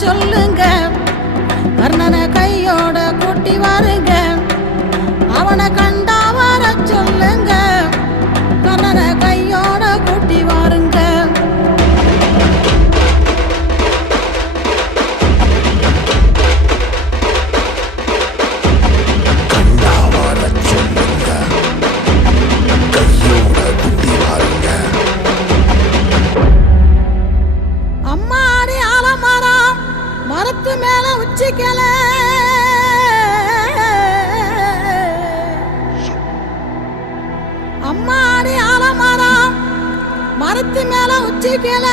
சொல்லுங்க, கர்ணனை கையோட கூட்டி வாருங்க, அவனை கண்டா வர சொல்லுங்க, கர்ணனை கையோட கூட்டி வாருங்க. அம்மாடி ஆலமரம் மரத்து மேல உச்சிக்கல, அம்மாடி ஆலமரம் மரத்து மேல உச்சிக்கல.